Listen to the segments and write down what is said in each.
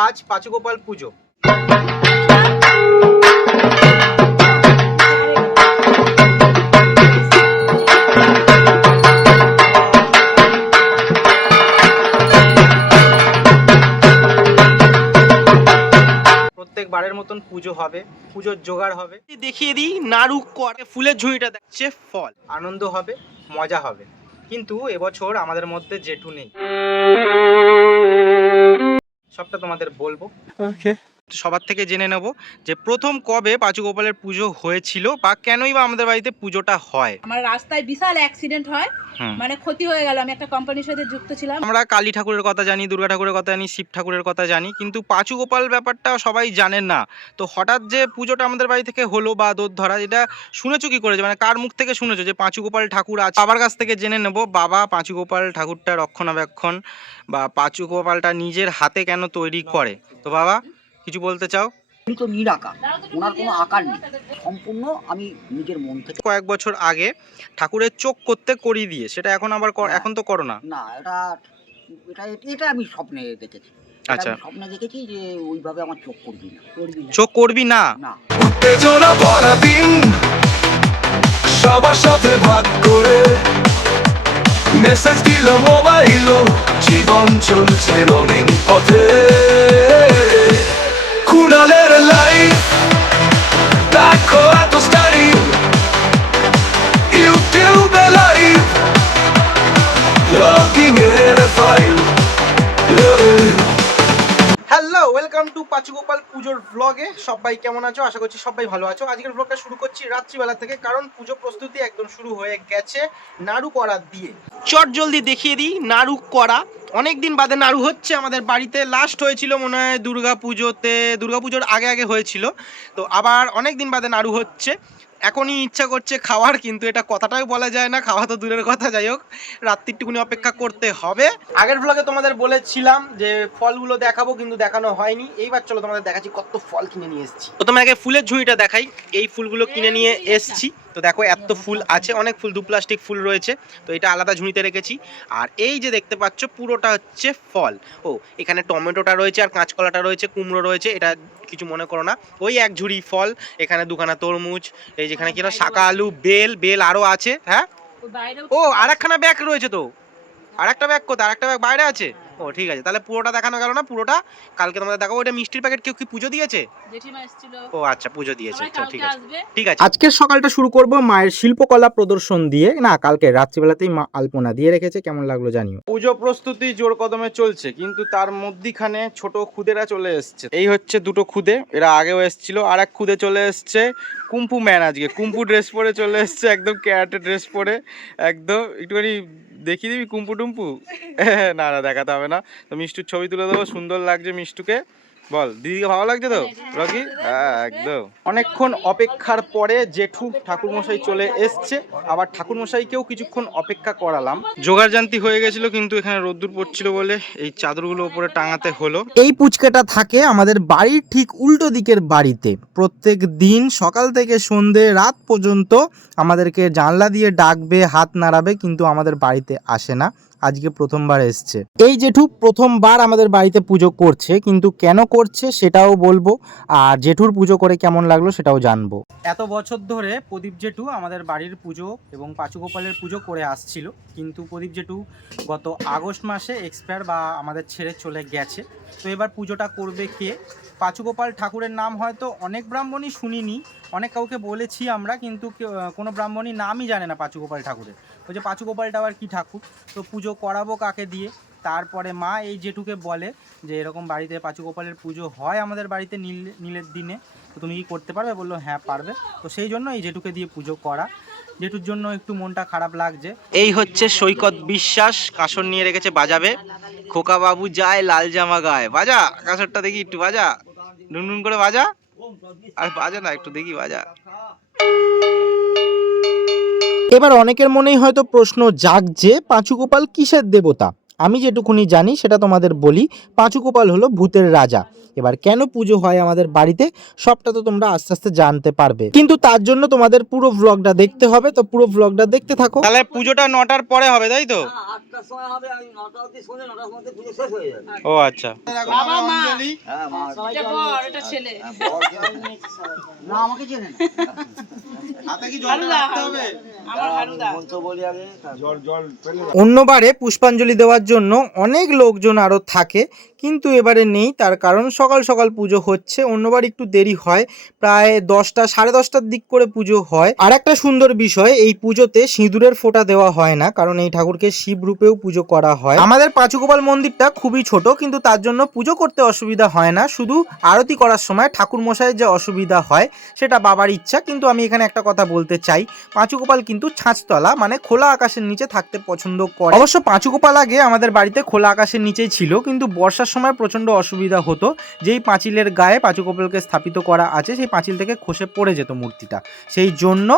আজ পাঁচুগোপাল পুজো। প্রত্যেকবারের মতন পুজো হবে, পুজোর জোগাড় হবে। দেখিয়ে দিই নাড়ু করে ফুলের ঝুড়িটা দেখছে ফল, আনন্দ হবে, মজা হবে। কিন্তু এবছর আমাদের মধ্যে জেঠু নেই, সবটা তোমাদের বলবো। ওকে, সবার থেকে জেনে নেব যে প্রথম কবে পাঁচুগোপালের পুজো হয়েছিল বা কেনই বা আমাদের বাড়িতে পুজোটা হয়। আমার রাস্তায় বিশাল অ্যাক্সিডেন্ট হয়, মানে ক্ষতি হয়ে গেল। আমি একটা কোম্পানির সাথে যুক্ত ছিলাম। আমরা কালী ঠাকুরের কথা জানি, দুর্গা ঠাকুরের কথা জানি, শিব ঠাকুরের কথা জানি, কিন্তু পাঁচুগোপাল ব্যাপারটা সবাই জানেন না। তো হঠাৎ যে পুজোটা আমাদের বাড়ি থেকে হলো বা দোর ধরা, এটা শুনেছো কি করে, মানে কার মুখ থেকে শুনেছো যে পাঁচুগোপাল ঠাকুর আছে? বাবার কাছ থেকে জেনে নেব বাবা পাঁচুগোপাল ঠাকুরটা রক্ষণাবেক্ষণ বা পাঁচুগোপালটা নিজের হাতে কেন তৈরি করে। তো বাবা কিছু বলতে চাও? উনি তো নিরাকার, ওনার কোনো আকার নেই, সম্পূর্ণ আমি নিজের মন থেকে। কয়েক বছর আগে ঠাকুরের চোখ করতে করিয়ে দিয়ে, সেটা এখন আবার এখন তো করো না। না, এটা এটা এটা আমি স্বপ্নে দেখেছি। আচ্ছা, স্বপ্নে দেখেছি যে ওইভাবে আমার চোখ করবি না, চোখ করবি না। না, উত্তেজনা ভরা দিন, সবার সাথে ভাগ করে মেসেজ দিল মোবাইল, জীবন চলছে রঙিন পথে। কুণালের লাইফ দেখো এত স্টাইল, ইউটিউবে লাইভ লগিং এর file. Hello, welcome to Panchugopal পুজোর ব্লগে। সবাই কেমন আছো? আশা করছি সবাই ভালো আছো। আজকের ব্লগটা শুরু করছি রাত্রিবেলা থেকে, কারণ পুজো প্রস্তুতি একদম শুরু হয়ে গেছে নাড়ু করা দিয়ে। চট জলদি দেখিয়ে দিই নাড়ু করা। অনেকদিন বাদে নাড়ু হচ্ছে আমাদের বাড়িতে। লাস্ট হয়েছিল মনে হয় দুর্গাপুজোর আগে হয়েছিল। তো আবার অনেক দিন বাদে নাড়ু হচ্ছে। এখনই ইচ্ছা করছে খাওয়ার, কিন্তু এটা কথাটাও বলা যায় না, খাওয়া তো দূরের কথা। যাই হোক, রাত্রিটুকুনি অপেক্ষা করতে হবে। আগের ব্লগে তোমাদের বলেছিলাম যে ফলগুলো দেখাবো, কিন্তু দেখানো হয়নি। এইবার চলো তোমাদের দেখাচ্ছি কত ফল কিনে নিয়ে এসেছি। প্রথমে আগে ফুলের ঝুড়িটা দেখাই। এই ফুলগুলো কিনে নিয়ে এসেছি। তো দেখো এত ফুল আছে, অনেক ফুল, 2 প্লাস্টিক ফুল রয়েছে। তো এটা আলাদা ঝুড়িতে রেখেছি। আর এই যে দেখতে পাচ্ছ পুরোটা হচ্ছে ফল। ও, এখানে টমেটোটা রয়েছে, আর কাঁচকলাটা রয়েছে, কুমড়ো রয়েছে। এটা কিছু মনে করো না, ওই এক ঝুড়ি ফল। এখানে দুখানা তরমুজ, এই যেখানে কি না শাকা আলু, বেল আরো আছে। হ্যাঁ, ও আর একখানা ব্যাগ রয়েছে। তো আর একটা ব্যাগ কোথায়? আর একটা ব্যাগ বাইরে আছে। ও ঠিক আছে, তাহলে পুরোটা দেখানো গেল না। পুরোটা কালকে তোমাদের দেখাবো। ওটা মিষ্টির প্যাকেট কেউ কি পুজো দিয়েছে? জেঠিমা এসেছিল। ও আচ্ছা, পুজো দিয়েছে। ঠিক আছে ঠিক আছে। আজকের সকালটা শুরু করব মায়ের শিল্পকলা প্রদর্শন দিয়ে। না, কালকে রাত্রিবেলাতেই মা আলপনা দিয়ে রেখেছে, কেমন লাগলো জানিও। পুজো প্রস্তুতি জোর কদমে চলছে, কিন্তু তার মধ্যিখানে ছোট খুদেরা চলে এসছে। এই হচ্ছে দুটো খুদে, এরা আগেও এসেছিল। আর এক খুদে চলে এসছে কুম্পু ম্যান, আজকে কুম্পু ড্রেস পরে চলে এসছে, একদম ক্যারাটে ড্রেস পরে। একদম একটুখানি দেখিয়ে দিবি কুম্পু টুম্পু? না দেখাতে হবে না। তো মিষ্টুর ছবি তুলে দেবো, সুন্দর লাগছে মিষ্টুকে। বল দিদিকে ভালো লাগছে তো রকি? হ্যাঁ একদম। অনেকক্ষণ অপেক্ষার পরে জেঠু ঠাকুরমশাই চলে এসছে। আবার ঠাকুরমশাইকেও কিছুক্ষণ অপেক্ষা করালাম। জোগাড়জান্তি হয়ে গেছিল, কিন্তু এখানে রোদ্দুর পড়ছিল বলে এই চাদরগুলো উপরে টাঙাতে হলো। এই পুচকাটা থাকে আমাদের বাড়ির ঠিক উল্টো দিকের বাড়িতে। প্রত্যেক দিন সকাল থেকে সন্ধে রাত পর্যন্ত আমাদেরকে জানলা দিয়ে ডাকবে, হাত নাড়াবে, কিন্তু আমাদের বাড়িতে আসে না। আজকে প্রথমবার এসছে। এই জেঠু প্রথমবার আমাদের বাড়িতে পুজো করছে, কিন্তু কেন করছে সেটাও বলবো, আর জেঠুর পুজো করে কেমন লাগলো সেটাও জানবো। এত বছর ধরে প্রদীপ জেঠু আমাদের বাড়ির পুজো এবং পাঁচুগোপালের পুজো করে আসছিল, কিন্তু প্রদীপ জেঠু গত আগস্ট মাসে এক্সপায়ার বা আমাদের ছেড়ে চলে গেছে। তো এবার পুজোটা করবে কে? পাঁচুগোপাল ঠাকুরের নাম হয়তো অনেক ব্রাহ্মণই শুনিনি, অনেক কাউকে বলেছি আমরা, কিন্তু কোনো ব্রাহ্মণই নামই জানে না পাঁচুগোপাল ঠাকুরের। ওই যে পাঁচুগোপালটা আবার কী ঠাকুর? তো পুজো করাবো কাকে দিয়ে? তারপরে মা এই জেঠুকে বলে যে এরকম বাড়িতে পাঁচুগোপালের পুজো হয় আমাদের বাড়িতে নীলের দিনে, তো তুমি কি করতে পারবে? বললো হ্যাঁ পারবে। তো সেই জন্য এই জেঠুকে দিয়ে পুজো করা। জেঠুর জন্য একটু মনটা খারাপ লাগছে। এই হচ্ছে সৈকত বিশ্বাস, কাসর নিয়ে রেখেছে, বাজাবে। খোকা বাবু যায় লাল জামা গায়ে, বাজা কাসরটা দেখি একটু, বাজা নুন করে বাজা। আর বাজা না, একটু দেখি বাজা। এবার অনেকের মনেই হয়তো প্রশ্ন জাগছে, পাঁচুগোপাল কিসের দেবতা? আমি যেটুকুনি জানি সেটা তোমাদের বলি। পাঁচুগোপাল হলো ভূতের রাজা। এবার কেন পুজো হয় আমাদের বাড়িতে সবটা তো তোমরা আস্তে আস্তে জানতে পারবে, কিন্তু তার জন্য তোমাদের পুরো ব্লগটা দেখতে হবে। তো পুরো ব্লগটা দেখতে থাকো। তাহলে পুজোটা 9টার পরে হবে, তাই তো? 8টার সময় হবে, আমি 9টা অবধি শুনে 9টার মধ্যে পুজো শেষ হয়ে যাবে। ও আচ্ছা। বাবা মা হ্যাঁ মা, এটা বর, এটা ছেলে। হ্যাঁ, বর না আমাকে চেনে না। হাতে কি জল রাখতে হবে? আমার হারুদা। মন্ত্র বলি আগে, জল অন্যবারে পুষ্পাঞ্জলি দেওয়ার জন্য অনেক লোকজন আরো থাকে, কিন্তু এবারে নেই। তার কারণ সকাল সকাল পুজো হচ্ছে, অন্যবার একটু দেরি হয়, প্রায় 10টা 10:30টার দিক করে পুজো হয়। আর একটা সুন্দর বিষয়, এই পুজোতে সিঁদুরের ফোঁটা দেওয়া হয় না, কারণ এই ঠাকুরকে শিব রূপেও পুজো করা হয়। আমাদের পাঁচুগোপাল মন্দিরটা খুবই ছোট, কিন্তু তার জন্য পুজো করতে অসুবিধা হয় না, শুধু আরতি করার সময় ঠাকুর মশাইয়ের যে অসুবিধা হয় সেটা বাবার ইচ্ছা। কিন্তু আমি এখানে একটা কথা বলতে চাই, পাঁচুগোপাল কিন্তু ছাঁচতলা মানে খোলা আকাশের নিচে থাকতে পছন্দ করে। অবশ্য পাঁচুগোপাল আগে আমাদের বাড়িতে খোলা আকাশের নিচেই ছিল, কিন্তু বর্ষার সময় প্রচন্ড অসুবিধা হতো। যেই পাঁচিলের গায়ে পাঁচুগোপালকে স্থাপিত করা আছে সেই পাঁচিল থেকে খসে পড়ে যেত মূর্তিটা, সেই জন্য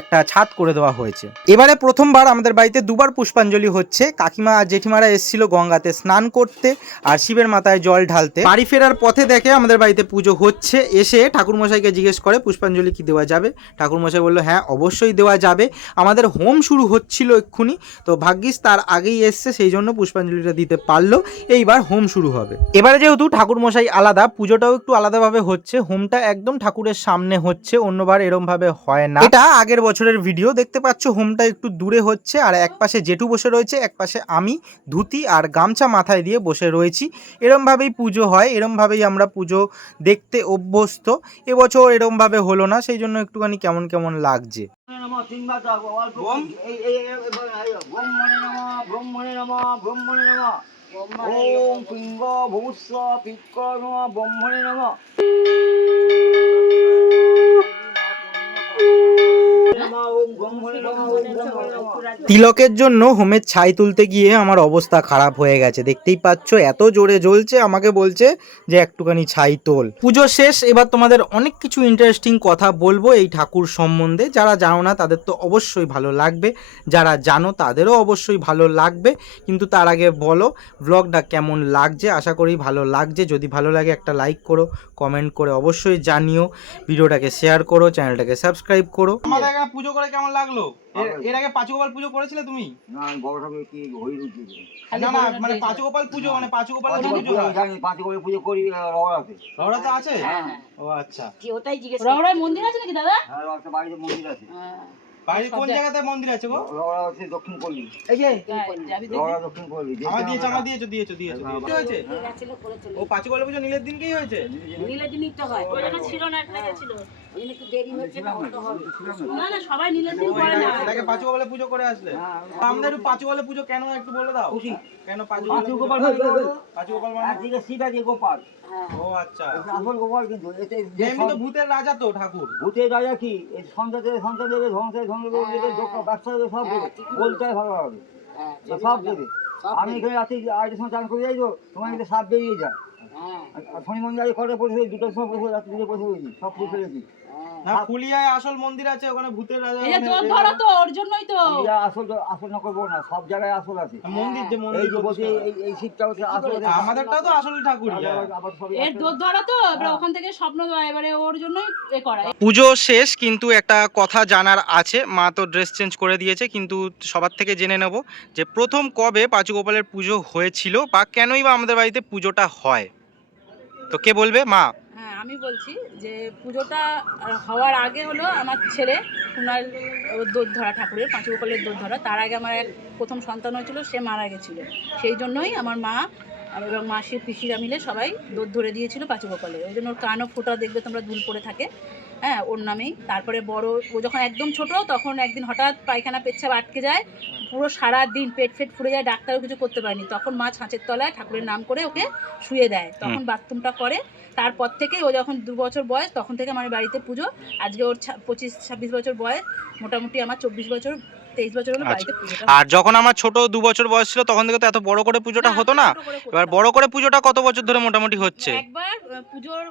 একটা ছাদ করে দেওয়া হয়েছে। এবারে প্রথমবার আমাদের বাড়িতে দুবার পুষ্পাঞ্জলি হচ্ছে। কাকিমা আর জেঠিমারা এসেছিল গঙ্গাতে স্নান করতে আর শিবের মাথায় জল ঢালতে। বাড়ি ফেরার পথে দেখে আমাদের বাড়িতে পুজো হচ্ছে, এসে ঠাকুরমশাইকে জিজ্ঞেস করে পুষ্পাঞ্জলি কি দেওয়া যাবে। ঠাকুরমশাই বললো হ্যাঁ অবশ্যই দেওয়া যাবে, আমাদের হোম শুরু হচ্ছিল এক্ষুনি, তো ভাগ্যিস তার আগেই এসছে, সেই জন্য পুষ্পাঞ্জলিটা দিতে পারলো। এইবার হোম শুরু হবে। এবারে যেহেতু ঠাকুরমশাই আলাদা, পুজোটাও একটু আলাদাভাবে হচ্ছে। হোমটা একদম ঠাকুরের সামনে হচ্ছে, অন্যবার এরম ভাবে হয় না। এটা আগের বছরের ভিডিও, দেখতে পাচ্ছ হোমটা একটু দূরে হচ্ছে, আর এক পাশে জেঠু বসে রয়েছে, এক পাশে আমি ধুতি আর গামছা মাথায় দিয়ে বসে রয়েছি। এরম ভাবেই পুজো হয়, এরম ভাবেই আমরা পুজো দেখতে অভ্যস্ত। এবছর এরম ভাবে হলো না, সেই জন্য একটুখানি কেমন কেমন লাগছে। তিনবার যাবো, অল্প ব্রহ্মণে নমঃ, ব্রহ্মণে নমঃ, ব্রহ্মণে নমঃ। ওম পিঙ্গ ভূস্ব পিক্ক নমঃ, ব্রহ্মণে নমঃ। তিলকের জন্য হোমের ছাই তুলতে গিয়ে আমার অবস্থা খারাপ হয়ে গেছে, দেখতেই পাচ্ছ এত জোরে জ্বলছে। আমাকে বলছে যে একটুখানি ছাই তোল। পুজো শেষ, এবার তোমাদের অনেক কিছু ইন্টারেস্টিং কথা বলবো এই ঠাকুর সম্বন্ধে। যারা জানো না তাদের তো অবশ্যই ভালো লাগবে, যারা জানো তাদেরও অবশ্যই ভালো লাগবে। কিন্তু তার আগে বলো ব্লগটা কেমন লাগছে, আশা করি ভালো লাগছে। যদি ভালো লাগে একটা লাইক করো, কমেন্ট করে অবশ্যই জানিও, ভিডিওটাকে শেয়ার করো, চ্যানেলটাকে সাবস্ক্রাইব করো। আমাদের এখানে পুজো করে কেমন লাগলো? এর আগে পাঁচুগোপাল পুজো করেছিলে তুমি? না আমি বড় ঠাকুর কি হই রুটি না না, মানে পাঁচুগোপাল পুজো, মানে পাঁচুগোপাল পুজো হয়। জানি পাঁচ করে পুজো করি রওড়াতে। রওড়াতে আছে? হ্যাঁ ও আচ্ছা। কি ওটাই জিজ্ঞেস রওড়ায় মন্দির আছে নাকি দাদা? হ্যাঁ রওড়াতে বাড়িতে মন্দির আছে। বাড়ির কোন জায়গাতে মন্দির আছে গো? রওড়া হচ্ছে দক্ষিণ পল্লী। এই যে যাবি দেখি। রওড়া দক্ষিণ পল্লী। আমার দিয়েছো। কি হয়েছে? ও পাঁচুগোপাল পুজো নীলের দিনকেই হয়েছে? নীলের দিনই তো হয়। ওখানে ছিল না, এখানে গেছিল। ওই একটু দেরি হচ্ছে না, অত হবে। না না, সবাই নীলের দিন করে না। এটাকে পাঁচুগোপালে পুজো করে আসলে। আমাদের একটু পাঁচুগোপালে পুজো কেন একটু বলে দাও। কেন পাঁচুগোপাল পাঁচুগোপাল মানে? একদিকে শিব একদিকে গোপাল। ও আচ্ছা। আসল গোপাল কিন্তু এতে এমনি তো ভূতের রাজা তো ঠাকুর। ভূতের রাজা কি এই সন্ধ্যা দেবে ধ্বংস দেবে ব্যবসা দেবে, সব দেবে। বলতে ভালো হবে সব দেবে। আমি এখানে রাত্রি 8টার সময় চান করে যাই, তো তোমার এখানে সাপ বেরিয়ে যায়। শনি মন্দিরে কটা পড়েছে, 2টার সময় পড়েছে, রাত্রি 2টে পড়েছে, সব ফুল ফেলেছি। না ফুলিয়ায় আসল মন্দির আছে, ওখানে ভূতের রাজা। এই যে তোর ধরা তো ওর জন্যই তো। আসল না করবো না, সব জায়গায় আসল আছে। মন্দির যে এই মন্দির যে বসে এই শিবটা হচ্ছে আসল। আমাদেরটাও তো আসল ঠাকুরই। আবার সব এর দোর ধরা তো, এবারে ওখান থেকে স্বপ্ন দেওয়া, এবারে ওর জন্যই এ করা। পুজো শেষ, কিন্তু একটা কথা জানার আছে। মা তো ড্রেস চেঞ্জ করে দিয়েছে, কিন্তু সবার থেকে জেনে নেব যে প্রথম কবে পাঁচুগোপালের পুজো হয়েছিল বা কেনই বা আমাদের বাড়িতে পুজোটা হয়। তো কে বলবে? মা। হ্যাঁ আমি বলছি যে পুজোটা হওয়ার আগে হলো আমার ছেলে কুনাল দোর ধরা, ঠাকুরের পাঁচুগোপালের দোর ধরা। তার আগে আমার এক প্রথম সন্তান হয়েছিল, সে মারা গেছিলো। সেই জন্যই আমার মা এবং মাসির পিসিরা মিলে সবাই দোর ধরে দিয়েছিল পাঁচুগোপালের। ওই জন্য ওর কানও ফোঁটা দেখবে তোমরা, দুল পড়ে থাকে, হ্যাঁ ওর নামেই। তারপরে বড় ও যখন একদম ছোট, তখন একদিন হঠাৎ পায়খানা পেচ্ছাপ আটকে যায়, পুরো সারা দিন পেট ফুলে যায়, ডাক্তারও কিছু করতে পারেনি। তখন মা ছাঁচের তলায় ঠাকুরের নাম করে ওকে শুয়ে দেয়, তখন বাথরুমটা করে। তারপর থেকেই ও যখন 2 বছর বয়স, তখন থেকে আমার বাড়িতে পুজো। আজকে ওর 25-26 বছর বয়স, মোটামুটি আমার 24 বছর 23 বছর হলো বাড়িতে পুজোটা। আর যখন আমার ছোট 2 বছর বয়স ছিল, তখন থেকে তো এত বড় করে পুজোটা হতো না। এবার বড় করে পুজোটা কত বছর ধরে মোটামুটি হচ্ছে? একবার পুজোর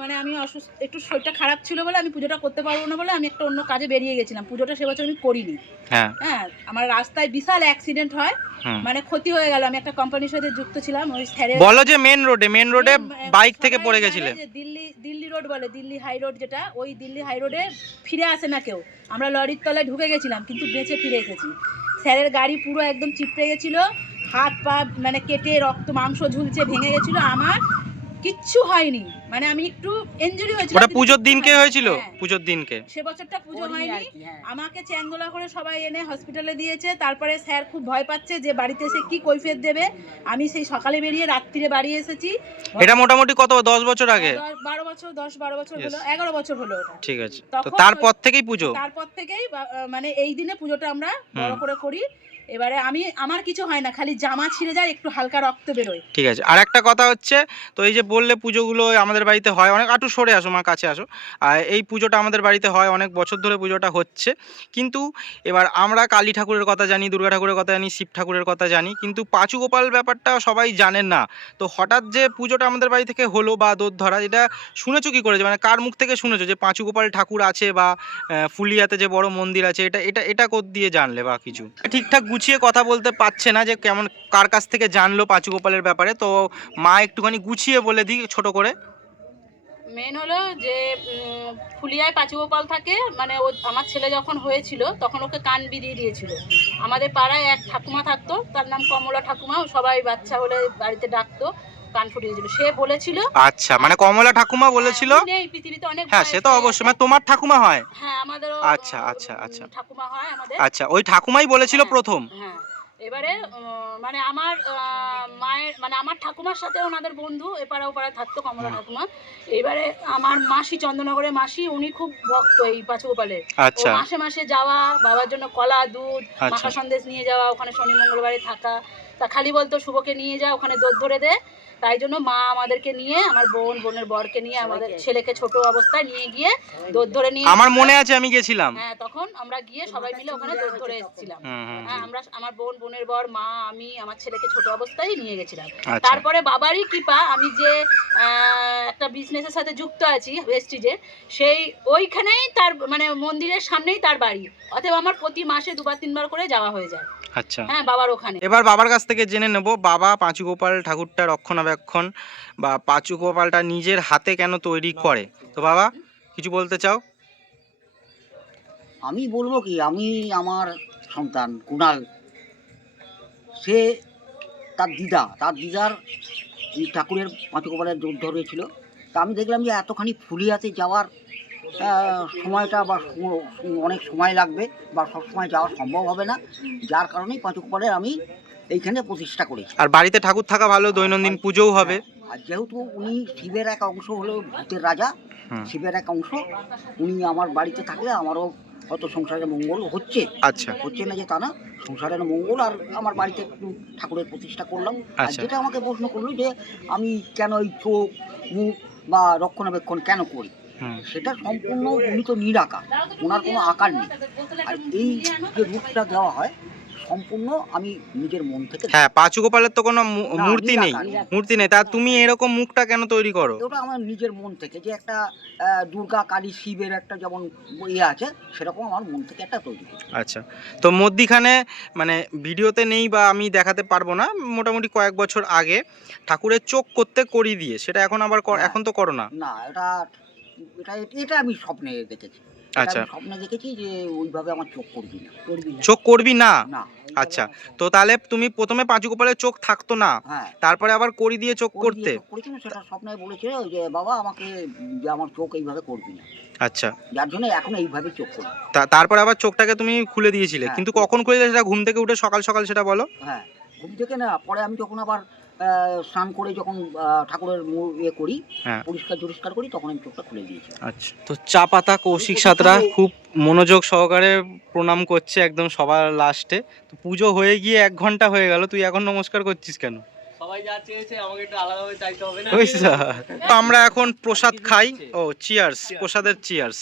মানে আমি অসুস্থ, একটু শরীরটা খারাপ ছিল বলে আমি পুজোটা করতে পারবো না বলে আমি একটা অন্য কাজে বেরিয়ে গেছিলাম। পুজোটা সে বছর আমি করিনি। হ্যাঁ হ্যাঁ, আমার রাস্তায় বিশাল অ্যাক্সিডেন্ট হয়, হুম। মানে ক্ষতি হয়ে গেল। আমি একটা কোম্পানির সাথে যুক্ত ছিলাম, ওই স্যারের বলো যে মেন রোডে বাইক থেকে সবাই পড়ে জানে গেছিলে। যে দিল্লি রোড বলে, দিল্লি হাই রোড যেটা, ওই দিল্লি হাই রোডে ফিরে আসে না কেউ। আমরা লরির তলায় ঢুকে গেছিলাম কিন্তু বেঁচে ফিরে এসেছি। স্যারের গাড়ি পুরো একদম চিপড়ে গেছিলো, হাত পা মানে কেটে রক্ত মাংস ঝুলছে, ভেঙে গেছিলো। আমার কিচ্ছু হয়নি, মানে আমি একটু ইনজুরি হয়েছিল। ওটা পুজোর দিনকে হয়েছিল, হ্যাঁ। পুজোর দিনকে। সে বছরটা পুজো হয়নি, আমাকে চ্যাংদোলা করে সবাই এনে হসপিটালে দিয়েছে। তারপরে স্যার খুব ভয় পাচ্ছে যে বাড়িতে এসে কি কৈফিয়ত দেবে। আমি সেই সকালে বেরিয়ে রাত্রিরে বাড়ি এসেছি। এটা মোটামুটি কত 10 বছর আগে? 12 বছর 10-12 বছর হলো, 11 বছর হলো ওটা। ঠিক আছে, তো তখন তারপর থেকেই পুজো। তারপর থেকেই মানে এই দিনে পুজোটা আমরা বড় করে করি। এবারে আমার কিছু হয় না, খালি জামা ছিঁড়ে যায়, একটু হালকা রক্ত বেরোয়। ঠিক আছে, আর একটা কথা হচ্ছে, তো এই যে বললে পুজোগুলো আমাদের বাড়িতে হয় অনেক, একটু সরে আসো, আমার কাছে আসো। আর এই পুজোটা আমাদের বাড়িতে হয় অনেক বছর ধরে, পুজোটা হচ্ছে। কিন্তু এবার আমরা কালী ঠাকুরের কথা জানি, দুর্গা ঠাকুরের কথা জানি, শিব ঠাকুরের কথা জানি, কিন্তু পাঁচু গোপাল ব্যাপারটা সবাই জানেন না। তো হঠাৎ যে পুজোটা আমাদের বাড়ি থেকে হলো বা দোধ ধরা, এটা শুনেছো কি করে, মানে কার মুখ থেকে শুনেছো যে পাঁচু গোপাল ঠাকুর আছে বা ফুলিয়াতে যে বড় মন্দির আছে, এটা কোথ দিয়ে জানলে বা কিছু? ঠিকঠাক গুছিয়ে কথা বলতে পারছে না যে কেমন কার কাছ থেকে জানলো পাঁচু গোপালের ব্যাপারে, তো মা একটুখানি গুছিয়ে বলে দিই ছোট করে। মেন হলো যে ফুলিয়ায় পাঁচুগোপাল থাকে, মানে ও আমার ছেলে যখন হয়েছিল তখন ওকে কান বিরিয়ে দিয়েছিল। আমাদের পাড়ায় এক ঠাকুমা থাকতো, তার নাম কমলা ঠাকুমা, ও সবাই বাচ্চা হলে বাড়িতে ডাকতো, কান ফুটিয়ে দিয়েছিল। সে বলেছিল, আচ্ছা, মানে কমলা ঠাকুমা বলেছিল। নেই পৃথিবীতে, অনেক হ্যাঁ, সে তো অবশ্যই, মানে তোমার ঠাকুমা হয়? হ্যাঁ, আমাদেরও আচ্ছা আচ্ছা আচ্ছা ঠাকুমা হয় আমাদের। আচ্ছা, ওই ঠাকুমাই বলেছিল প্রথম। হ্যাঁ, এবারে মানে আমার মায়ের মানে আমার ঠাকুমার সাথে ওনাদের বন্ধু এপাড়া ওপাড়া থাকতো, কমলা ঠাকুমা। এবারে আমার মাসি, চন্দননগরের মাসি, উনি খুব ভক্ত এই পাঁচু গোপালের। আচ্ছা মাসে মাসে যাওয়া, বাবার জন্য কলা দুধ মাখা সন্দেশ নিয়ে যাওয়া, ওখানে শনি মঙ্গলবারে থাকা। তা খালি বলতো শুভকে নিয়ে যা, ওখানে দোধ ধরে দে। তাই জন্য মা আমাদেরকে নিয়ে, আমার বোনের বরকে নিয়ে, আমাদের ছেলেকে ছোট অবস্থায় নিয়ে গিয়ে দোধ ধরে নিয়ে, আমার মনে আছে আমি গেছিলাম। হ্যাঁ, তখন আমরা গিয়ে সবাই মিলে ওখানে দোধ ধরে এসেছিলাম। হ্যাঁ, আমরা, আমার বোনের বর, মা, আমি, আমার ছেলেকে ছোট অবস্থায় নিয়ে গেছিলাম। তারপরে বাবারই কৃপা, আমি যে একটা বিজনেসের সাথে যুক্ত আছি ওয়েস্টিজে, সেই ওইখানেই তার মানে মন্দিরের সামনেই তার বাড়ি। অতএব আমার প্রতি মাসে 2-3 বার করে যাওয়া হয়ে যায়। আচ্ছা, হ্যাঁ, বাবার ওখানে। এবার বাবার কাছ থেকে জেনে নেব, বাবা পাঁচু গোপাল ঠাকুরটা রক্ষণাবেক্ষণ বা পাঁচু গোপালটা নিজের হাতে কেন তৈরি করে, তো বাবা কিছু বলতে চাও? আমি বলবো কি, আমি আমার সন্তান কুণাল, সে তার দিদার এই ঠাকুরের পাঁচু গোপালের দুধ ধরেছিল। তা আমি দেখলাম যে এতখানি ফুলিয়াতে যাওয়ার সময়টা বা অনেক সময় লাগবে বা সবসময় যাওয়া সম্ভব হবে না, যার কারণেই পাঁচু গোপালের আমি এইখানে প্রতিষ্ঠা করেছি। আর বাড়িতে ঠাকুর থাকা ভালো, দৈনন্দিন পুজোও হবে। আর যেহেতু উনি শিবের এক অংশ, হলো ভূতের রাজা, শিবের এক অংশ, উনি আমার বাড়িতে থাকলে আমারও হয়তো সংসারের মঙ্গল হচ্ছে। আচ্ছা, হচ্ছে না যে তা না, সংসারের মঙ্গল। আর আমার বাড়িতে একটু ঠাকুরের প্রতিষ্ঠা করলাম। আর যেটা আমাকে প্রশ্ন করলো যে আমি কেন এই চোখ মুখ বা রক্ষণাবেক্ষণ কেন করি, সেটা সম্পূর্ণ, উনি তো নিরাকার, ওনার কোনো আকার নেই। আর এই যে রূপটা দেওয়া হয় সম্পূর্ণ আমি নিজের মন থেকে। হ্যাঁ, পাঁচু গোপালের তো কোনো মূর্তি নেই, তা তুমি এরকম মুখটা কেন তৈরি করো? ওটা আমার নিজের মন থেকে, যে একটা দুর্গা কালী শিবের একটা যেমন ইয়ে আছে, সেরকম আমার মন থেকে একটা তৈরি করি। আচ্ছা, তো মধ্যিখানে মানে ভিডিওতে নেই বা আমি দেখাতে পারবো না, মোটামুটি কয়েক বছর আগে ঠাকুরের চোখ করতে করিয়ে দিয়ে, সেটা এখন আবার এখন তো করো না? না, এটা আমি স্বপ্নে দেখেছি। আচ্ছা, স্বপ্নে দেখেছি যে ওইভাবে আমার চোখ করবি না। চোখ করবি না? না। আচ্ছা, তো তাহলে তুমি প্রথমে পাঁচু গোপালের চোখ থাকতো না, হ্যাঁ, তারপরে আবার করি দিয়ে চোখ করতে? সেটা স্বপ্নে বলেছিল যে বাবা আমাকে, যে আমার চোখ এইভাবে করবি না। আচ্ছা, যার জন্য এখন এইভাবে চোখ করি। তারপরে আবার চোখটাকে তুমি খুলে দিয়েছিলে, কিন্তু কখন খুলে, সেটা ঘুম থেকে উঠে সকাল সকাল, সেটা বলো। হ্যাঁ, ঘুম থেকে না, পরে আমি যখন আবার স্নান করে যখন ঠাকুরের করি, পরিষ্কার করি, তখন আমি চোখটা খুলে দিয়েছি। আচ্ছা, তো চা পাতা কৌশিক সাঁতরা খুব মনোযোগ সহকারে প্রণাম করছে একদম সবার লাস্টে। তো পুজো হয়ে গিয়ে 1 ঘন্টা হয়ে গেল, তুই এখন নমস্কার করছিস কেন? সবাই যা চেয়েছে আমাকে একটু আলাদাভাবে চাইতে হবে না। তো আমরা এখন প্রসাদ খাই। ও চিয়ার্স, প্রসাদের চিয়ার্স।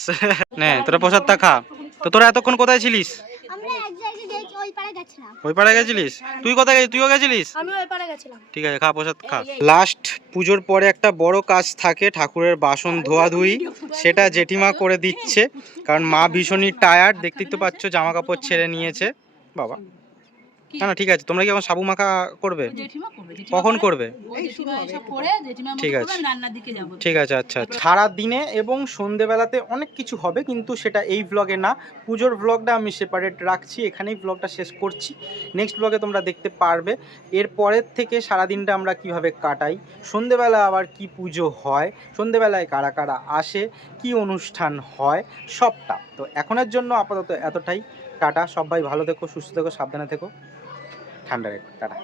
নে তোরা প্রসাদটা খা। তো তোরা এতক্ষণ কোথায় ছিলিস? আমরা এক জায়গায় গেছি, ওই পাড়ে গেছিলাম। ওই পাড়ে গেছিলিস? তুই কোথায় গেছিস? তুইও গেছিলিস? আমি ওই পারে গেছিলাম। ঠিক আছে, খা প্রসাদ খা। লাস্ট পুজোর পরে একটা বড় কাজ থাকে, ঠাকুরের বাসন ধোয়াধুয়ি। সেটা জেঠিমা করে দিচ্ছে, কারণ মা ভীষণই টায়ার্ড। দেখতেই তো পাচ্ছ জামা কাপড় ছেড়ে নিয়েছে। বাবা না না ঠিক আছে, তোমরা কি এখন সাবু মাখা করবে? জেঠিমা করবে, কখন করবে? জেঠিমা এসব করে জেঠিমার মতো ঠিক করবে, আছে। আমি রান্নার দিকে যাবো। ঠিক আছে, আচ্ছা আচ্ছা। সারা দিনে এবং সন্ধেবেলাতে অনেক কিছু হবে, কিন্তু সেটা এই ব্লগে না। পুজোর ব্লগটা আমি সেপারেট রাখছি, এখানেই ব্লগটা শেষ করছি। নেক্সট ব্লগে তোমরা দেখতে পারবে এর পরের থেকে সারাদিনটা আমরা কিভাবে কাটাই, সন্ধেবেলা আবার কি পুজো হয়, সন্ধেবেলায় কারা কারা আসে, কি অনুষ্ঠান হয়, সবটা। তো এখনের জন্য আপাতত এতটাই। টাটা, সবাই ভালো থেকো, সুস্থ থেকো, সাবধানে থেকো, ঠান্ডা রেখো, টাটা।